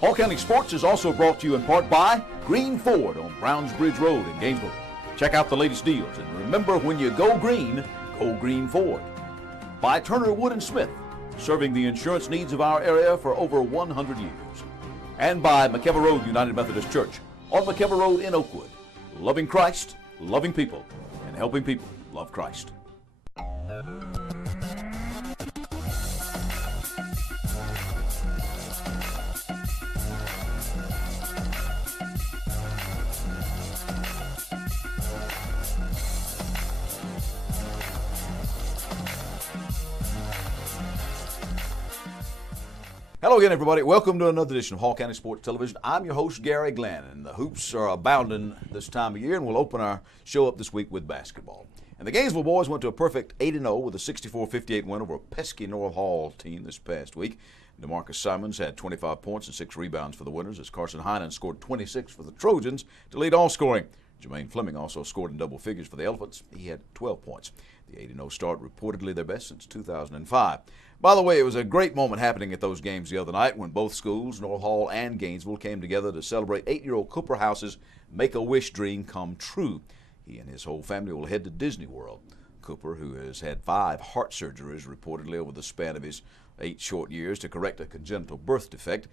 Hall County Sports is also brought to you in part by Green Ford on Browns Bridge Road in Gainesville. Check out the latest deals, and remember, when you go Green Ford. By Turner Wood & Smith, serving the insurance needs of our area for over 100 years. And by McKever Road United Methodist Church on McKever Road in Oakwood. Loving Christ, loving people, and helping people love Christ. Hello again, everybody. Welcome to another edition of Hall County Sports Television. I'm your host, Gary Glenn, and the hoops are abounding this time of year, and we'll open our show up this week with basketball. And the Gainesville boys went to a perfect 8-0 with a 64-58 win over a pesky North Hall team this past week. DeMarcus Simons had 25 points and 6 rebounds for the winners, as Carson Heinen scored 26 for the Trojans to lead all scoring. Jermaine Fleming also scored in double figures for the Elephants. He had 12 points. The 8-0 start reportedly their best since 2005. By the way, it was a great moment happening at those games the other night when both schools, North Hall and Gainesville, came together to celebrate 8-year-old Cooper House's Make-A-Wish dream come true. He and his whole family will head to Disney World. Cooper, who has had 5 heart surgeries reportedly over the span of his 8 short years to correct a congenital birth defect.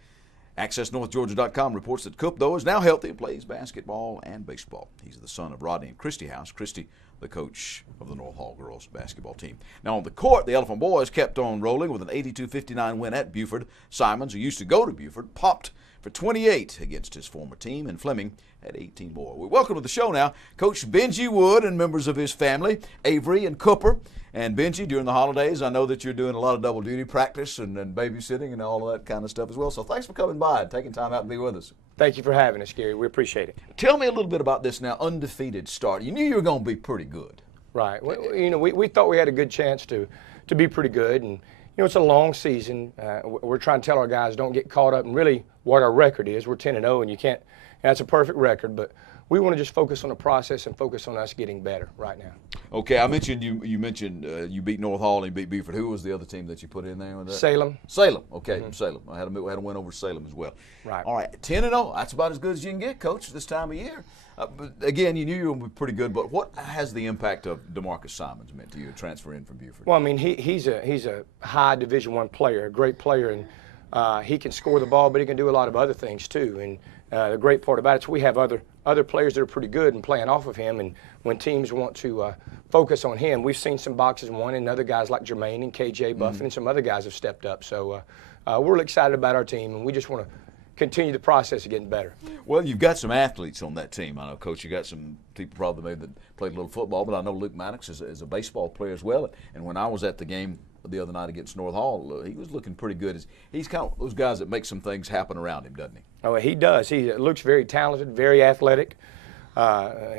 AccessNorthGeorgia.com reports that Coop, though, is now healthy and plays basketball and baseball. He's the son of Rodney and Christy House. Christy, the coach of the North Hall girls basketball team. Now on the court, the Elephant boys kept on rolling with an 82-59 win at Buford. Simons, who used to go to Buford, popped for 28 against his former team, and Fleming had 18 more. We welcome to the show now Coach Benji Wood and members of his family, Avery and Cooper. And Benji, during the holidays, I know that you're doing a lot of double duty practice and babysitting and all of that kind of stuff as well. So thanks for coming by and taking time out to be with us. Thank you for having us, Gary. We appreciate it. Tell me a little bit about this now undefeated start. You knew you were going to be pretty good. Right. We thought we had a good chance to be pretty good. And, it's a long season. We're trying to tell our guys don't get caught up in really what our record is. We're 10-0, and you can't – that's a perfect record. But we want to just focus on the process and focus on us getting better right now. Okay, I mentioned you mentioned you beat North Hall and you beat Buford. Who was the other team that you put in there with that? Salem. Salem, okay, Salem. I had a win over Salem as well. Right. All right, 10-0. That's about as good as you can get, Coach, this time of year. But again, you knew you were pretty good. But what has the impact of DeMarcus Simons meant to you, transferring from Buford? Well, I mean, he's a high Division I player, a great player, and he can score the ball, but he can do a lot of other things too. And the great part about it is we have other players that are pretty good and playing off of him. And when teams want to focus on him, we've seen some boxes won, and other guys like Jermaine and KJ Buffin and some other guys have stepped up. So we're excited about our team, and we just want to continue the process of getting better. Well, you've got some athletes on that team. I know, Coach, you got some people probably maybe that played a little football, but I know Luke Maddox is a baseball player as well. And when I was at the game the other night against North Hall, he was looking pretty good. He's kind of those guys that make some things happen around him, doesn't he? Oh, he does. He looks very talented, very athletic.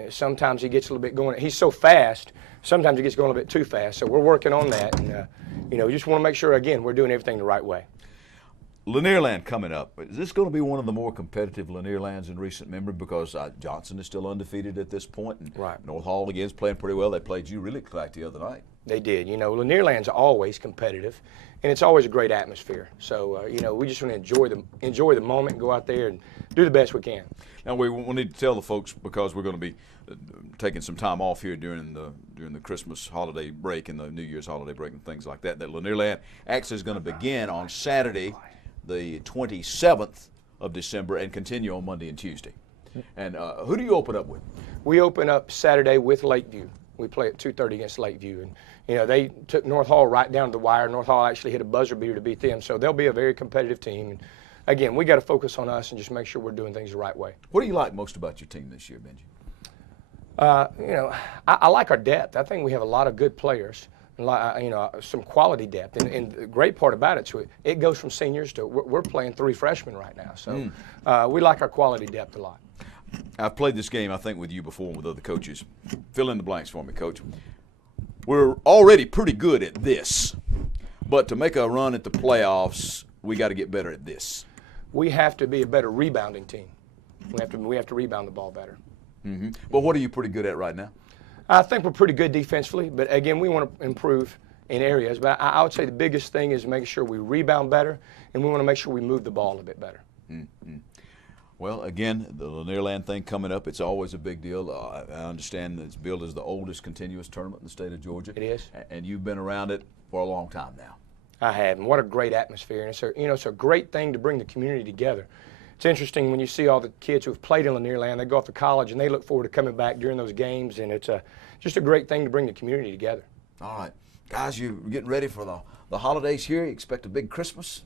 Sometimes he gets a little bit going. He's so fast, sometimes he gets going a bit too fast. So we're working on that. And, we just want to make sure, again, we're doing everything the right way. Lanierland coming up. Is this going to be one of the more competitive Lanierlands in recent memory? Because Johnson is still undefeated at this point. And right. North Hall, again, is playing pretty well. They played you really like the other night. They did. Lanierland's always competitive, and it's always a great atmosphere. So, we just want to enjoy the moment, go out there and do the best we can. Now, we need to tell the folks, because we're going to be taking some time off here during the Christmas holiday break and the New Year's holiday break and things like that, that Lanierland actually is going to begin on Saturday, the 27th of December, and continue on Monday and Tuesday. And who do you open up with? We open up Saturday with Lakeview. We play at 2:30 against Lakeview. And, they took North Hall right down to the wire. North Hall actually hit a buzzer beater to beat them. So they'll be a very competitive team. And, again, we got to focus on us and just make sure we're doing things the right way. What do you like most about your team this year, Benji? I like our depth. I think we have a lot of good players. Some quality depth. And the great part about it goes from seniors to we're playing 3 freshmen right now. So we like our quality depth a lot. I've played this game, I think, with you before and with other coaches. Fill in the blanks for me, Coach. We're already pretty good at this, but to make a run at the playoffs, we got to get better at this. We have to be a better rebounding team. We have to rebound the ball better. Mm-hmm. Well, what are you pretty good at right now? I think we're pretty good defensively, but again, we want to improve in areas. But I would say the biggest thing is making sure we rebound better, and we want to make sure we move the ball a bit better. Well, again, the Lanierland thing coming up, it's always a big deal. I understand that it's billed as the oldest continuous tournament in the state of Georgia. It is. And you've been around it for a long time now. I have, and what a great atmosphere. And it's a great thing to bring the community together. It's interesting when you see all the kids who've played in Lanierland, they go off to college and they look forward to coming back during those games, and it's just a great thing to bring the community together. All right. Guys, you're getting ready for the holidays here. You expect a big Christmas?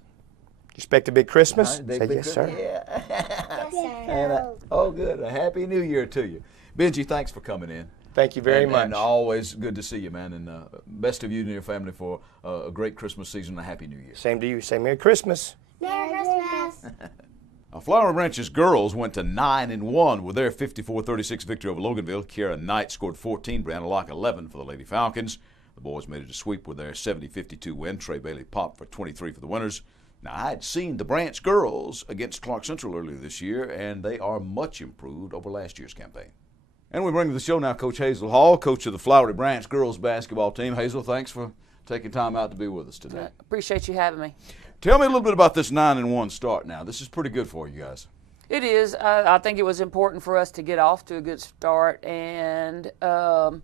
Expect a big Christmas? Say yes, Christmas. sir. Yeah. Yes, sir. And, oh, good. A Happy New Year to you. Benji, thanks for coming in. Thank you very much. And always good to see you, man. And best of you and your family for a great Christmas season and a Happy New Year. Same to you. Say Merry Christmas. Merry Christmas. Flowery Branch's girls went to 9-1 with their 54-36 victory over Loganville. Kiara Knight scored 14, Brianna Locke 11 for the Lady Falcons. The boys made it a sweep with their 70-52 win. Trey Bailey popped for 23 for the winners. Now, I had seen the Branch girls against Clark Central earlier this year, and they are much improved over last year's campaign. And we bring to the show now Coach Hazel Hall, coach of the Flowery Branch girls basketball team. Hazel, thanks for taking time out to be with us today. Appreciate you having me. Tell me a little bit about this 9-1 start now. This is pretty good for you guys. It is. I think it was important for us to get off to a good start, and our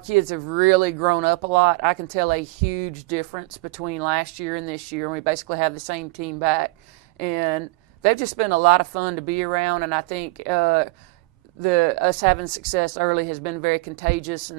kids have really grown up a lot. I can tell a huge difference between last year and this year. We basically have the same team back, and they've just been a lot of fun to be around, and I think us having success early has been very contagious,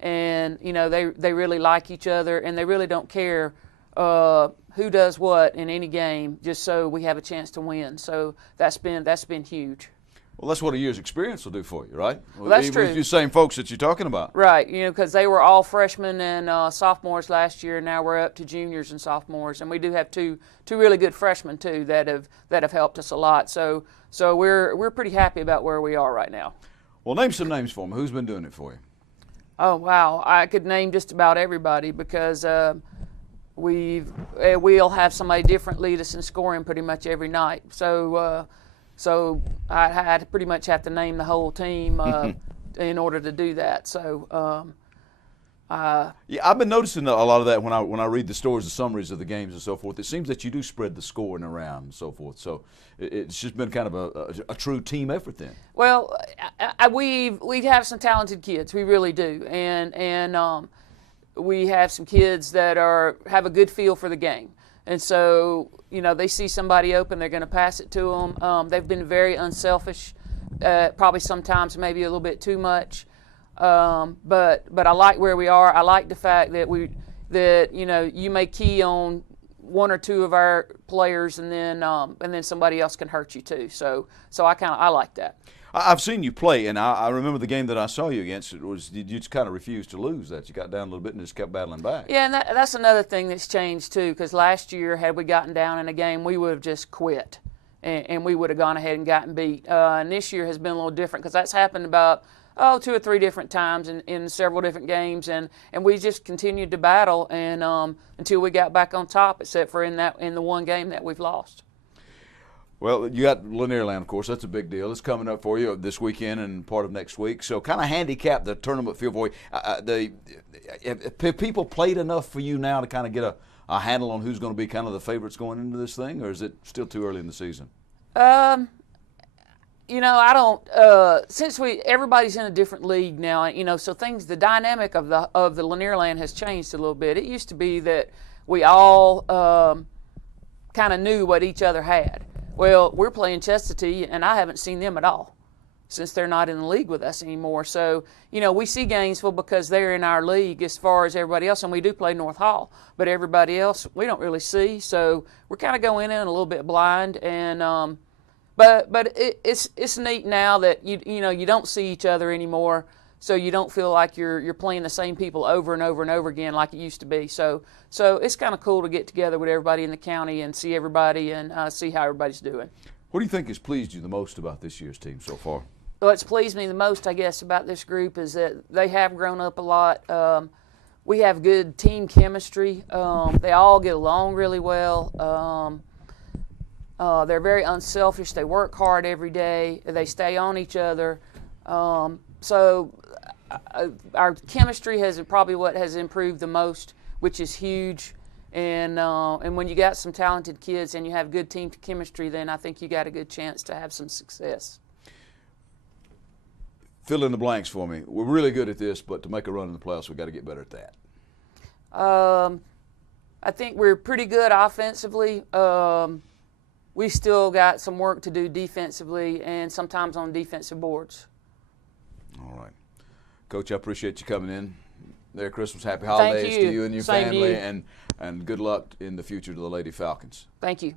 and you know, they really like each other, and they really don't care who does what in any game, just so we have a chance to win. So that's been huge. Well, that's what a year's experience will do for you, right? Well, that's Even true. the same folks that you're talking about. Right, you know, because they were all freshmen and sophomores last year, and now we're up to juniors and sophomores, and we do have two really good freshmen too that have helped us a lot. So we're pretty happy about where we are right now. Well, name some names for me. Who's been doing it for you? Oh wow, I could name just about everybody because we'll have somebody different lead us in scoring pretty much every night. So I had to pretty much have to name the whole team in order to do that. So yeah, I've been noticing a lot of that when I read the stories, the summaries of the games and so forth. It seems that you do spread the scoring around and so forth. So it's just been kind of a true team effort then. Well, we have some talented kids. We really do, and we have some kids that have a good feel for the game. And so, you know, they see somebody open, they're going to pass it to them. They've been very unselfish, probably sometimes maybe a little bit too much. But I like where we are. I like the fact that you know, you may key on one or two of our players, and then somebody else can hurt you too. So I like that. I've seen you play, and I remember the game that I saw you against. It was you just kind of refused to lose that. You got down a little bit and just kept battling back. Yeah, and that's another thing that's changed too. Because last year, had we gotten down in a game, we would have just quit, and we would have gone ahead and gotten beat. And this year has been a little different because that's happened about 2 or 3 different times in several different games, and we just continued to battle and until we got back on top, except for in the one game that we've lost. Well, you got Lanierland, of course. That's a big deal. It's coming up for you this weekend and part of next week. So kind of handicap the tournament field for you. Have people played enough for you now to kind of get a handle on who's going to be kind of the favorites going into this thing, or is it still too early in the season? You know, I don't. Since everybody's in a different league now, you know, so the dynamic of the Lanierland has changed a little bit. It used to be that we all kind of knew what each other had. Well, we're playing Hcstv, and I haven't seen them at all since they're not in the league with us anymore. So, you know, we see Gainesville because they're in our league as far as everybody else, and we do play North Hall. But everybody else, we don't really see. So we're kind of going in a little bit blind, and but it's neat now that you know you don't see each other anymore. So you don't feel like you're playing the same people over and over and over again like it used to be. So it's kind of cool to get together with everybody in the county and see everybody and see how everybody's doing. What do you think has pleased you the most about this year's team so far? What's pleased me the most, I guess, about this group is that they have grown up a lot. We have good team chemistry. They all get along really well. They're very unselfish. They work hard every day. They stay on each other. So our chemistry has probably what has improved the most, which is huge. And when you got some talented kids and you have good team chemistry, then I think you got a good chance to have some success. Fill in the blanks for me. We're really good at this, but to make a run in the playoffs, we've got to get better at that. I think we're pretty good offensively. We still got some work to do defensively and sometimes on defensive boards. All right. Coach, I appreciate you coming in. Merry Christmas, happy holidays to you and your Same to family, you. and good luck in the future to the Lady Falcons. Thank you.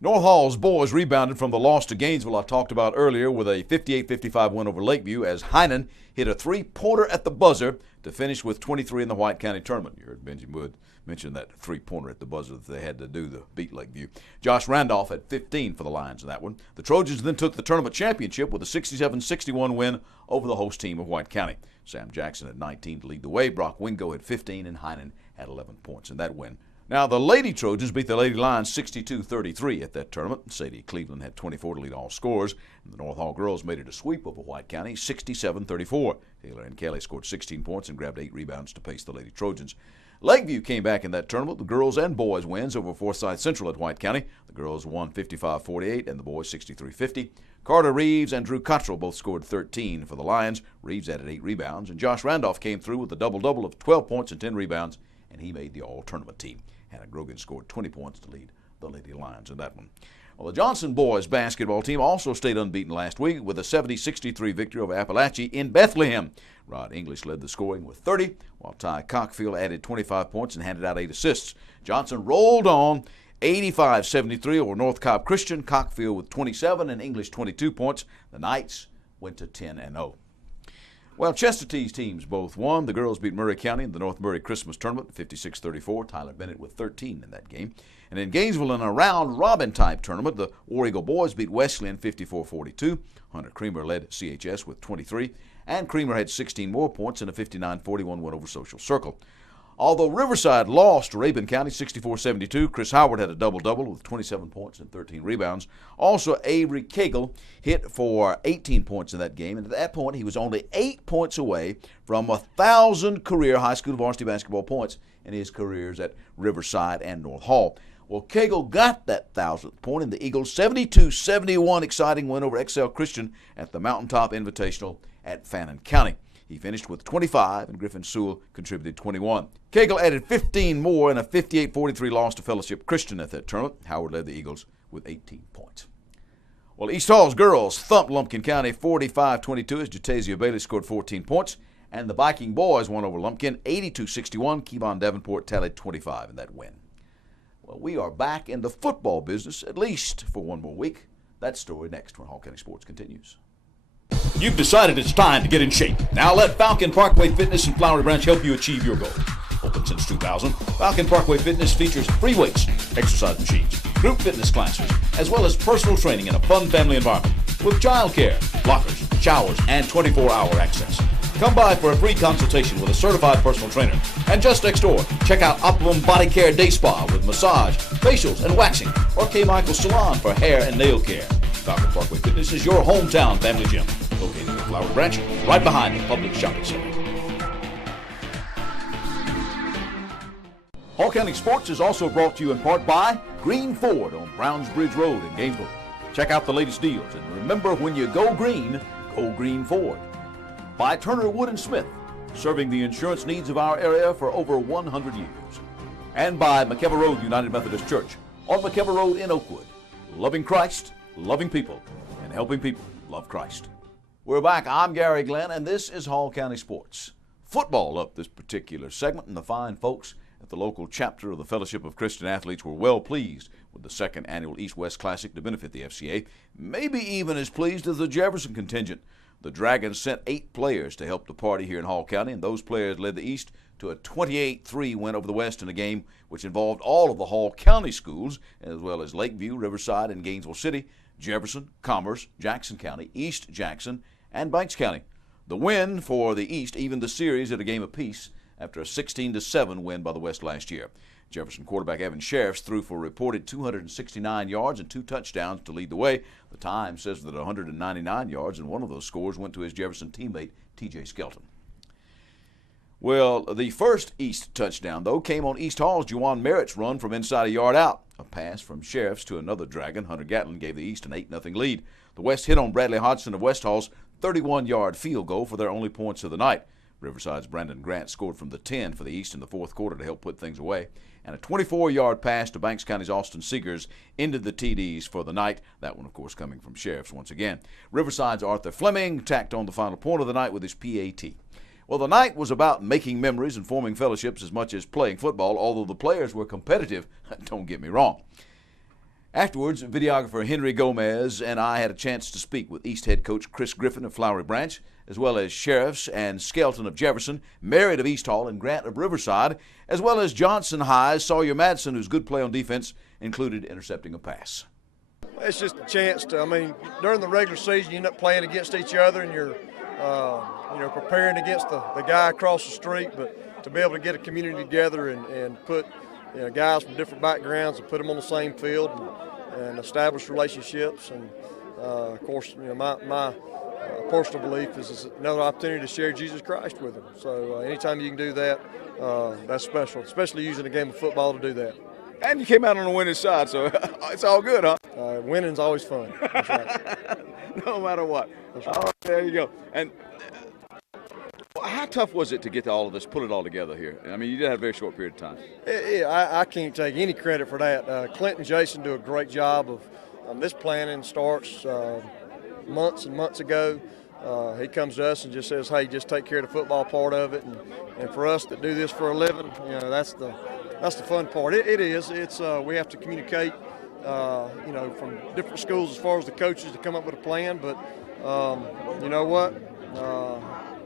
North Hall's boys rebounded from the loss to Gainesville I talked about earlier with a 58-55 win over Lakeview as Heinen hit a three-pointer at the buzzer to finish with 23 in the White County tournament. You heard Benji Wood mention that three-pointer at the buzzer that they had to do to beat Lakeview. Josh Randolph had 15 for the Lions in that one. The Trojans then took the tournament championship with a 67-61 win over the host team of White County. Sam Jackson had 19 to lead the way. Brock Wingo had 15, and Heinen had 11 points in that win. Now, the Lady Trojans beat the Lady Lions 62-33 at that tournament. Sadie Cleveland had 24 to lead all scorers. And the North Hall girls made it a sweep over White County, 67-34. Taylor and Kelly scored 16 points and grabbed 8 rebounds to pace the Lady Trojans. Lakeview came back in that tournament. The girls and boys wins over Forsyth Central at White County. The girls won 55-48 and the boys 63-50. Carter Reeves and Drew Cottrell both scored 13 for the Lions. Reeves added 8 rebounds, and Josh Randolph came through with a double-double of 12 points and 10 rebounds, and he made the all-tournament team. Hannah Grogan scored 20 points to lead the Lady Lions in that one. Well, the Johnson boys basketball team also stayed unbeaten last week with a 70-63 victory over Appalachia in Bethlehem. Rod English led the scoring with 30, while Ty Cockfield added 25 points and handed out 8 assists. Johnson rolled on 85-73 over North Cobb Christian, Cockfield with 27 and English 22 points. The Knights went to 10-0. Well, Chesterton's teams both won. The girls beat Murray County in the North Murray Christmas Tournament, 56-34. Tyler Bennett with 13 in that game. And in Gainesville, in a round-robin type tournament, the War Eagle boys beat Wesleyan 54-42. Hunter Creamer led CHS with 23, and Creamer had 16 more points in a 59-41 win over Social Circle. Although Riverside lost to Rabun County 64-72, Chris Howard had a double-double with 27 points and 13 rebounds. Also, Avery Cagle hit for 18 points in that game, and at that point he was only 8 points away from 1,000 career high school varsity basketball points in his careers at Riverside and North Hall. Well, Cagle got that 1,000th point in the Eagles' 72-71 exciting win over Excel Christian at the Mountaintop Invitational at Fannin County. He finished with 25, and Griffin Sewell contributed 21. Cagle added 15 more in a 58-43 loss to Fellowship Christian at that tournament. Howard led the Eagles with 18 points. Well, East Hall's girls thumped Lumpkin County 45-22 as Jatasia Bailey scored 14 points, and the Viking boys won over Lumpkin 82-61. Kevon Davenport tallied 25 in that win. Well, we are back in the football business, at least for one more week. That story next when Hall County Sports continues. You've decided it's time to get in shape. Now let Falcon Parkway Fitness in Flowery Branch help you achieve your goal. Open since 2000, Falcon Parkway Fitness features free weights, exercise machines, group fitness classes, as well as personal training in a fun family environment with childcare, lockers, showers, and 24-hour access. Come by for a free consultation with a certified personal trainer. And just next door, check out Optimum Body Care Day Spa with massage, facials, and waxing, or K. Michael's Salon for hair and nail care. Falcon Parkway Fitness is your hometown family gym, located in Flowery Branch, right behind the public shopping center. Hall County Sports is also brought to you in part by Green Ford on Browns Bridge Road in Gainesville. Check out the latest deals, and remember, when you go Green Ford. By Turner Wood & Smith, serving the insurance needs of our area for over 100 years. And by McKever Road United Methodist Church on McKever Road in Oakwood. Loving Christ, loving people, and helping people love Christ. We're back. I'm Gary Glenn, and this is Hall County Sports. Football up this particular segment, and the fine folks at the local chapter of the Fellowship of Christian Athletes were well pleased with the second annual East-West Classic to benefit the FCA, maybe even as pleased as the Jefferson contingent. The Dragons sent 8 players to help the party here in Hall County, and those players led the East to a 28-3 win over the West in a game which involved all of the Hall County schools, as well as Lakeview, Riverside, and Gainesville City, Jefferson, Commerce, Jackson County, East Jackson, and Banks County. The win for the East evened the series at a game apiece after a 16-7 win by the West last year. Jefferson quarterback Evan Sheriffs threw for a reported 269 yards and 2 touchdowns to lead the way. The Times says that 199 yards and one of those scores went to his Jefferson teammate, T.J. Skelton. Well, the first East touchdown, though, came on East Hall's Juwan Merritt's run from inside a yard out. A pass from Sheriffs to another Dragon, Hunter Gatlin, gave the East an 8-0 lead. The West hit on Bradley Hodgson of West Hall's 31-yard field goal for their only points of the night. Riverside's Brandon Grant scored from the 10 for the East in the fourth quarter to help put things away. And a 24-yard pass to Banks County's Austin Seegers ended the TDs for the night. That one, of course, coming from Sheriffs once again. Riverside's Arthur Fleming tacked on the final point of the night with his PAT. Well, the night was about making memories and forming fellowships as much as playing football, although the players were competitive, don't get me wrong. Afterwards, videographer Henry Gomez and I had a chance to speak with East head coach Chris Griffin of Flowery Branch, as well as Sheriffs and Skelton of Jefferson, Merritt of East Hall, and Grant of Riverside, as well as Johnson High's Sawyer Madsen, whose good play on defense included intercepting a pass. It's just a chance to, during the regular season, you end up playing against each other and you're preparing against the guy across the street, but to be able to get a community together and put guys from different backgrounds and put them on the same field and establish relationships. And, of course, my personal belief is it's another opportunity to share Jesus Christ with them. So anytime you can do that, that's special, especially using a game of football to do that. And you came out on the winning side, so it's all good, huh? Winning's always fun. That's right. No matter what. That's right. Oh, there you go. And how tough was it to get to all of this, put it all together here? You did have a very short period of time. I can't take any credit for that. Clint and Jason do a great job of this planning starts months and months ago. He comes to us and just says, hey, just take care of the football part of it. And for us that do this for a living, that's the fun part. It is. It's we have to communicate, from different schools as far as the coaches to come up with a plan. But you know what?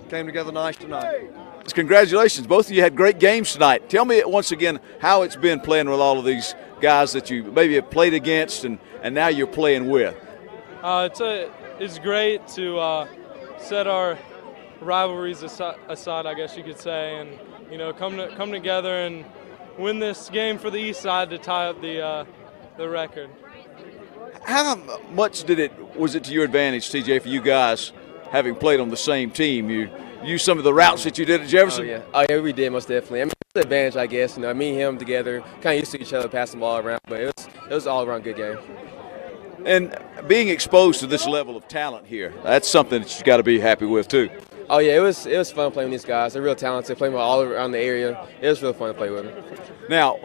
Came together nice tonight. Congratulations. Both of you had great games tonight. Tell me once again how it's been playing with all of these guys that you maybe have played against and now you're playing with. It's great to set our rivalries aside, I guess you could say, and come together and win this game for the East Side to tie up the record. How much was it to your advantage, TJ, for you guys having played on the same team? You used some of the routes that you did at Jefferson? Oh yeah, we did most definitely. It's an advantage, I guess. Me and him together, kind of used to each other, passing the ball around, but it was all around good game. And being exposed to this level of talent here, that's something that you got to be happy with too. Oh yeah, it was fun playing with these guys. They're real talented, playing all around the area. It was real fun to play with them. Now,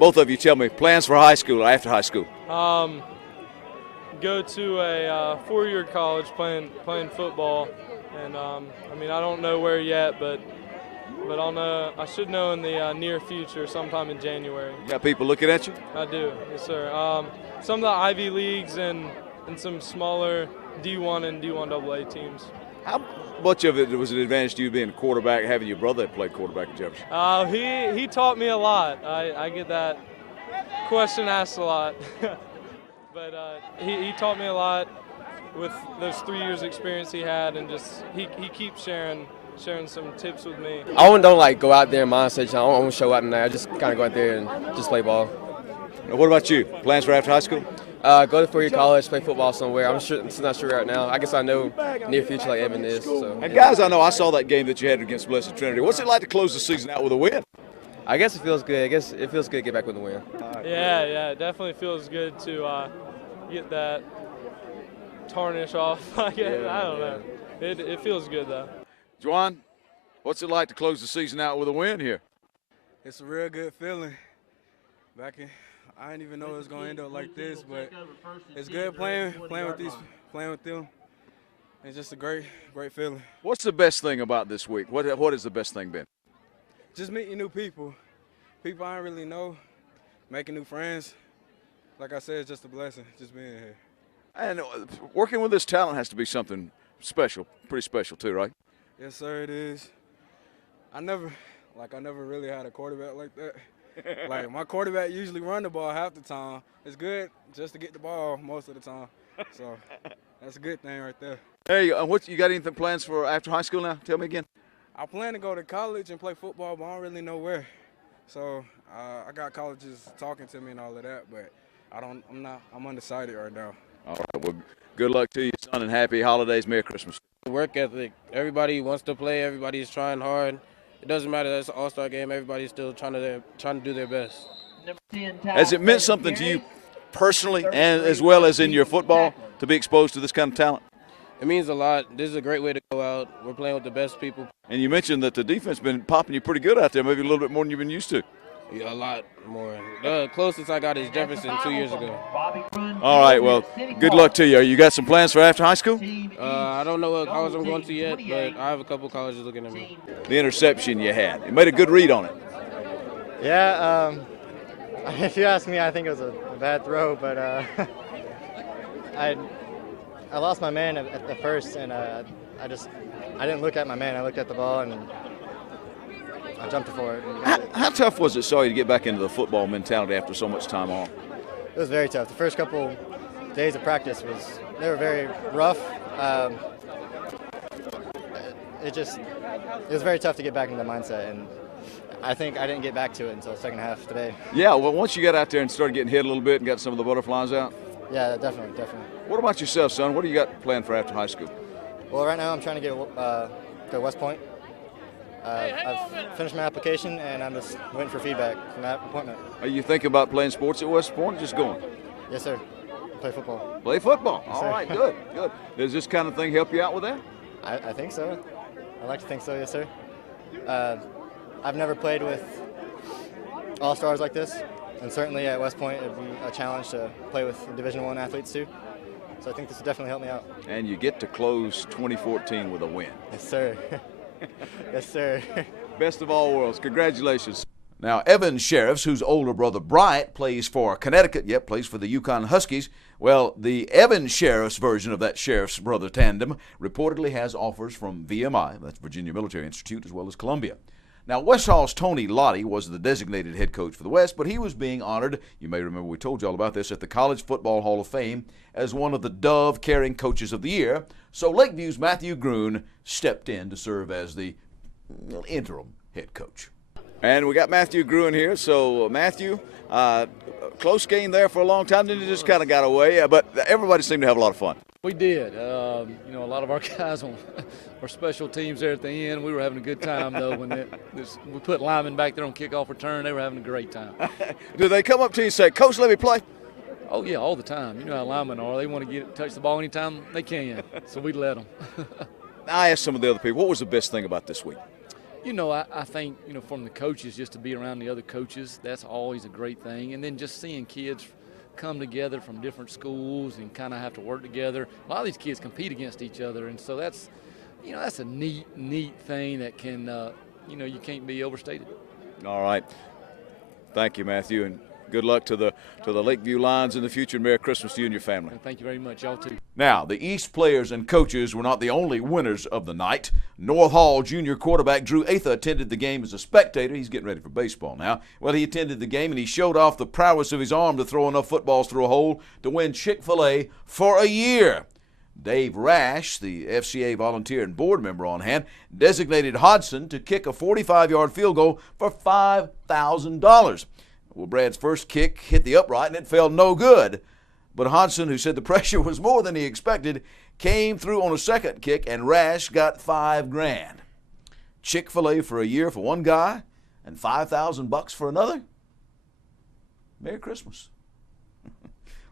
both of you tell me, plans for high school or after high school? Go to a four-year college playing football, and I don't know where yet, but I'll know. I should know in the near future, sometime in January. You got people looking at you? I do, yes sir. Some of the Ivy Leagues and some smaller D1 and D1 AA teams. How much of it was an advantage to you being a quarterback, having your brother that played quarterback at Jefferson? He taught me a lot. I get that question asked a lot. But he taught me a lot with those 3 years experience he had, and just he keeps sharing some tips with me. I don't go out there and mindset. I don't show out tonight. I just kind of go out there and just play ball. Now, what about you? Plans for after high school? Go to four-year college, play football somewhere. I'm not sure right now. I guess I know near future like Evan is. So. And guys, I know I saw that game that you had against Blessed Trinity. What's it like to close the season out with a win? I guess it feels good. I guess it feels good to get back with a win. Yeah, it definitely feels good to get that tarnish off. I don't know. It feels good though. Juwan, what's it like to close the season out with a win here? It's a real good feeling. I didn't even know it was going to end up like this, but it's good playing with them. It's just a great feeling. What's the best thing about this week? What has the best thing been? Just meeting new people I don't really know, making new friends. Like I said, it's just a blessing, just being here. And working with this talent has to be something special, pretty special too, right? Yes, sir, it is. I never really had a quarterback like that. Like, my quarterback usually run the ball half the time. It's good just to get the ball most of the time. So that's a good thing right there. Hey, you got anything plans for after high school now? Tell me again. I plan to go to college and play football, but I don't really know where. So I got colleges talking to me and all of that, but I'm undecided right now. All right, well, good luck to you, son, and happy holidays. Merry Christmas. Work ethic. Everybody wants to play. Everybody's trying hard. it doesn't matter. That's an all-star game. Everybody's still trying to do their best. Has it meant something to you personally and as well as in your football to be exposed to this kind of talent? It means a lot. This is a great way to go out. We're playing with the best people. And you mentioned that the defense been popping you pretty good out there, maybe a little bit more than you've been used to. Yeah, a lot more. The closest I got is Jefferson 2 years ago. All right, well, good luck to you. You got some plans for after high school? I don't know what college I'm going to yet, but I have a couple colleges looking at me. The interception you had. You made a good read on it. Yeah, if you ask me, I think it was a bad throw, but I lost my man at the first, and I didn't look at my man. I looked at the ball, and I jumped for it. How tough was it, sorry, to get back into the football mentality after so much time off? It was very tough. The first couple days of practice they were very rough. It was very tough to get back into the mindset, and I think I didn't get back to it until the second half today. Yeah, well, once you got out there and started getting hit a little bit and got some of the butterflies out? Yeah, definitely. What about yourself, son? What do you got planned for after high school? Well, right now I'm trying to get to West Point. I've finished my application, and I'm just waiting for feedback from that appointment. Are you thinking about playing sports at West Point or just going? Yes, sir. Play football. Play football. Yes, all sir. right, good. Does this kind of thing help you out with that? I think so. I like to think so, yes, sir. I've never played with all-stars like this, and certainly at West Point it would be a challenge to play with Division I athletes too. So I think this will definitely help me out. And you get to close 2014 with a win. Yes, sir. Yes, sir. Best of all worlds. Congratulations. Now, Evan Sheriffs, whose older brother Bryant plays for Connecticut, plays for the Yukon Huskies. Well, the Evan Sheriffs version of that Sheriffs brother tandem reportedly has offers from VMI, that's Virginia Military Institute, as well as Columbia. Now, West Hall's Tony Lottie was the designated head coach for the West, but he was being honored, you may remember we told you all about this, at the College Football Hall of Fame as one of the Dove Caring Coaches of the Year. So Lakeview's Matthew Gruen stepped in to serve as the interim head coach. And we got Matthew Gruen here. So, Matthew, close game there for a long time, then it just kind of got away, but everybody seemed to have a lot of fun. We did. A lot of our guys on our special teams there at the end, we were having a good time, though. When we put linemen back there on kickoff return, they were having a great time. Do they come up to you and say, Coach, let me play? Oh, yeah, all the time. You know how linemen are. They want to touch the ball anytime they can, so we let them. I asked some of the other people, what was the best thing about this week? I think, from the coaches, just to be around the other coaches, that's always a great thing. And then just seeing kids come together from different schools and kind of have to work together. A lot of these kids compete against each other, and so that's a neat thing that can, you can't be overstated. All right. Thank you, Matthew, and good luck to the Lakeview Lions in the future, and Merry Christmas to you and your family. And thank you very much, y'all too. Now, the East players and coaches were not the only winners of the night. North Hall junior quarterback Drew Atha attended the game as a spectator. He's getting ready for baseball now. Well, he attended the game and he showed off the prowess of his arm to throw enough footballs through a hole to win Chick-fil-A for a year. Dave Rash, the FCA volunteer and board member on hand, designated Hodson to kick a 45-yard field goal for $5,000. Well, Brad's first kick hit the upright and it felt no good. But Hodson, who said the pressure was more than he expected, came through on a second kick and Rash got $5,000. Chick-fil-A for a year for one guy and $5,000 for another? Merry Christmas.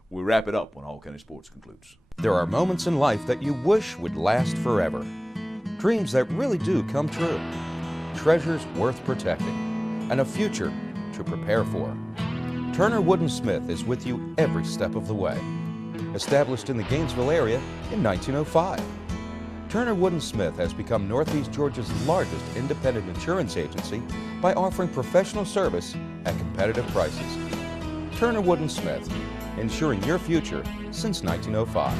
We wrap it up when Hall County Sports concludes. There are moments in life that you wish would last forever. Dreams that really do come true. Treasures worth protecting. And a future to prepare for. Turner Wood & Smith is with you every step of the way. Established in the Gainesville area in 1905. Turner Wood & Smith has become Northeast Georgia's largest independent insurance agency by offering professional service at competitive prices. Turner Wood & Smith, insuring your future since 1905.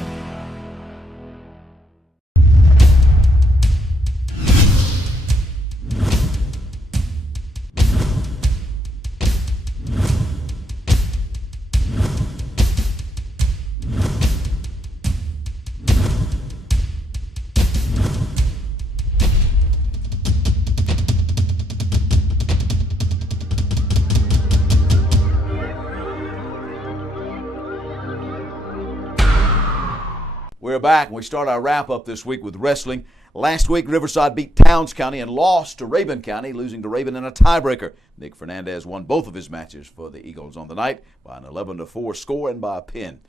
We're back, and we start our wrap-up this week with wrestling. Last week, Riverside beat Towns County and lost to Rabun County, losing to Rabun in a tiebreaker. Nick Fernandez won both of his matches for the Eagles on the night by an 11-4 score and by a pin.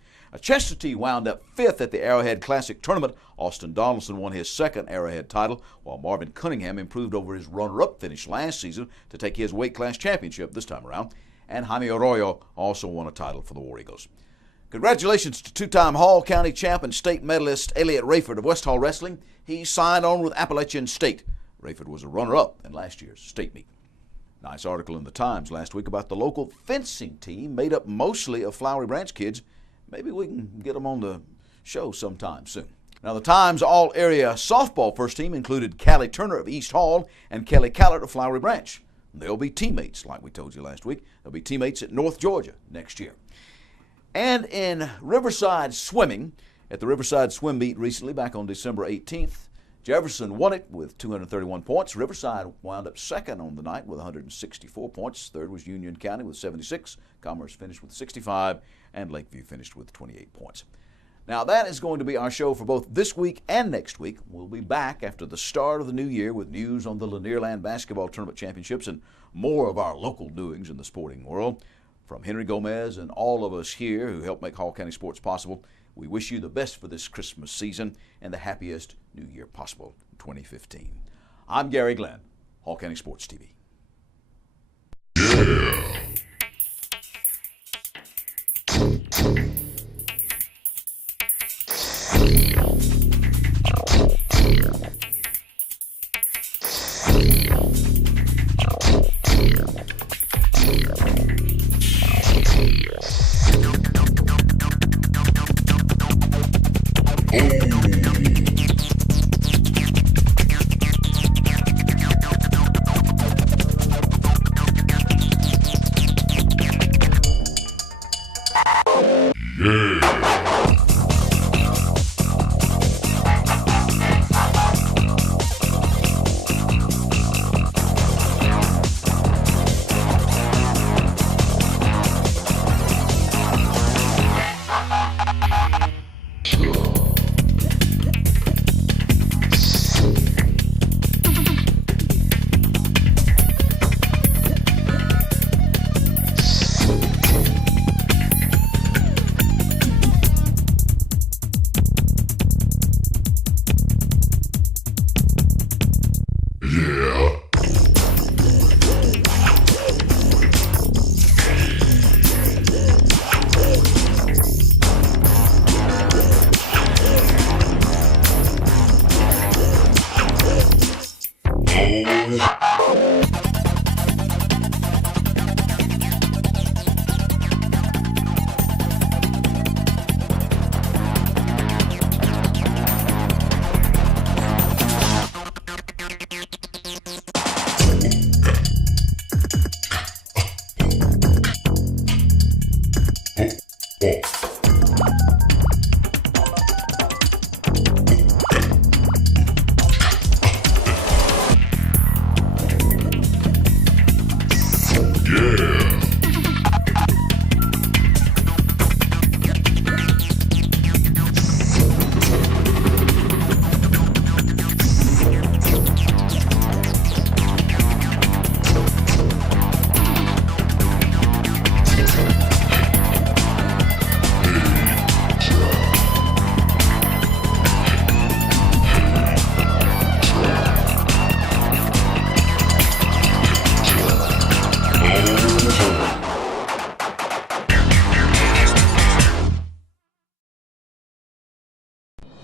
Chesterton wound up 5th at the Arrowhead Classic Tournament. Austin Donaldson won his second Arrowhead title, while Marvin Cunningham improved over his runner-up finish last season to take his weight class championship this time around. And Jaime Arroyo also won a title for the War Eagles. Congratulations to two-time Hall County champ and state medalist Elliott Rayford of West Hall Wrestling. He signed on with Appalachian State. Rayford was a runner-up in last year's state meet. Nice article in the Times last week about the local fencing team made up mostly of Flowery Branch kids. Maybe we can get them on the show sometime soon. Now, the Times all-area softball first team included Callie Turner of East Hall and Kelly Callett of Flowery Branch. They'll be teammates, like we told you last week. They'll be teammates at North Georgia next year. And in Riverside swimming, at the Riverside swim meet recently, back on December 18th, Jefferson won it with 231 points. Riverside wound up second on the night with 164 points. Third was Union County with 76. Commerce finished with 65. And Lakeview finished with 28 points. Now, that is going to be our show for both this week and next week. We'll be back after the start of the new year with news on the Lanierland Basketball Tournament Championships and more of our local doings in the sporting world. From Henry Gomez and all of us here who help make Hall County sports possible, we wish you the best for this Christmas season and the happiest new year possible in 2015. I'm Gary Glenn, Hall County Sports TV.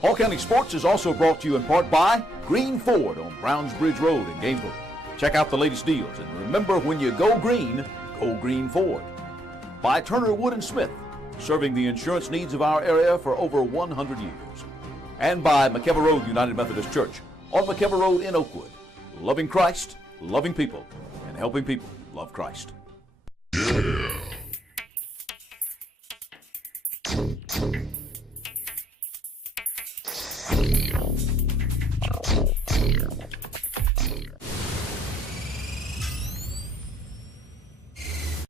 Hall County Sports is also brought to you in part by Green Ford on Browns Bridge Road in Gainesville. Check out the latest deals, and remember, when you go Green Ford. By Turner Wood & Smith, serving the insurance needs of our area for over 100 years. And by McKever Road United Methodist Church on McKever Road in Oakwood. Loving Christ, loving people, and helping people love Christ.